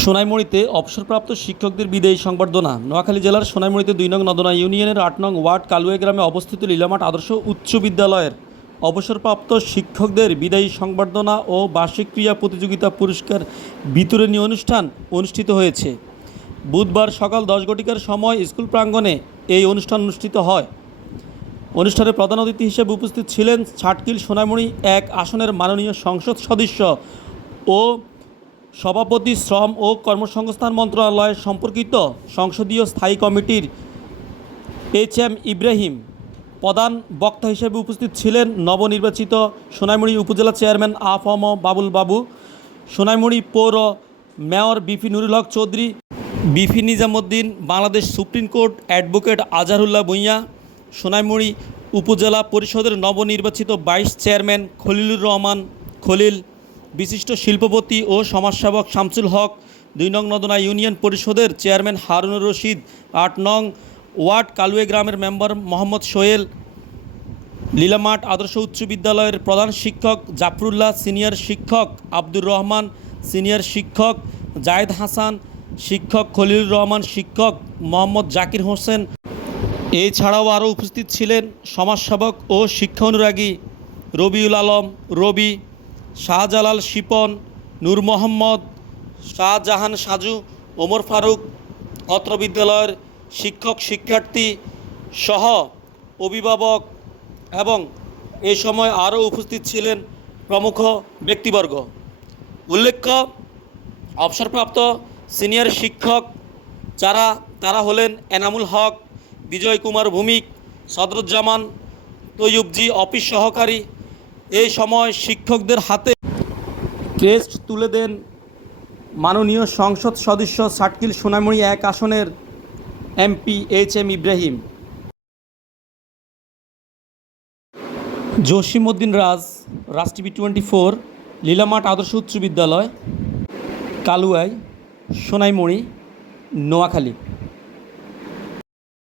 সোনাইমুড়িতে অবসরপ্রাপ্ত শিক্ষকদের বিদায়ী সংবর্ধনা। নোয়াখালী জেলার সোনাইমুড়িতে দুই নং নদনা ইউনিয়নের আট নং ওয়ার্ড কালুয়া গ্রামে অবস্থিত লীলামাঠ আদর্শ উচ্চ বিদ্যালয়ের অবসরপ্রাপ্ত শিক্ষকদের বিদায়ী সংবর্ধনা ও বার্ষিক ক্রিয়া প্রতিযোগিতা পুরস্কার বিতরণী অনুষ্ঠান অনুষ্ঠিত হয়েছে। বুধবার সকাল দশ ঘটিকার সময় স্কুল প্রাঙ্গণে এই অনুষ্ঠান অনুষ্ঠিত হয়। অনুষ্ঠানে প্রধান অতিথি হিসেবে উপস্থিত ছিলেন ছাটকিল সোনামণি এক আসনের মাননীয় সংসদ সদস্য ও সভাপতি শ্রম ও কর্মসংস্থান মন্ত্রণালয় সম্পর্কিত সংসদীয় স্থায়ী কমিটির এইচ এম ইব্রাহিম প্রধান বক্তা হিসেবে উপস্থিত ছিলেন নবনির্বাচিত সোনাইমুড়ি উপজেলা চেয়ারম্যান আফম বাবুল বাবু, সোনাইমুড়ি পৌর mayor VP Nurul Haque Chowdhury, VP Nizamuddin, Bangladesh supreme court advocate Azharullah Bhuiyan, Sonaimuri উপজেলা পরিষদের নবনির্বাচিত ভাইস চেয়ারম্যান খলিলুর রহমান, খলিল বিশিষ্ট শিল্পপতি ও সমাজসেবক শামসুল হক, দুই নং নদনা ইউনিয়ন পরিষদের চেয়ারম্যান হারুনুর রশিদ, আট নং ওয়ার্ড কালুয়ে গ্রামের মেম্বার মোহাম্মদ সোহেল, লীলামাঠ আদর্শ উচ্চ বিদ্যালয়ের প্রধান শিক্ষক জাফরুল্লাহ, সিনিয়র শিক্ষক আব্দুর রহমান, সিনিয়র শিক্ষক জায়েদ হাসান, শিক্ষক খলিলুর রহমান, শিক্ষক মোহাম্মদ জাকির হোসেন। এছাড়াও আরও উপস্থিত ছিলেন সমাজসেবক ও শিক্ষা অনুরাগী রবিউল আলম, রবি শাহজালাল শিপন, নূর মোহাম্মদ, শাহজাহান সাজু, ওমর ফারুক, অত্র বিদ্যালয়ের শিক্ষক, শিক্ষার্থী সহ অভিভাবক এবং এ সময় আরও উপস্থিত ছিলেন প্রমুখ ব্যক্তিবর্গ। উল্লেখ্য, অবসরপ্রাপ্ত সিনিয়র শিক্ষক যারা, তারা হলেন এনামুল হক বিজয় কুমার ভূমিক, সদরুজ্জামান, তৈয়ুবজি অফিস সহকারী এই সময় শিক্ষকদের হাতে ক্রেস্ট তুলে দেন মাননীয় সংসদ সদস্য সাটকিল সোনামণি এক আসনের MP H M Ibrahim. Jasimuddin Raj Raj twenty four, Leelamath আদর্শ উচ্চ বিদ্যালয়, কালুয়াই, সোনাইমণি, নোয়াখালী।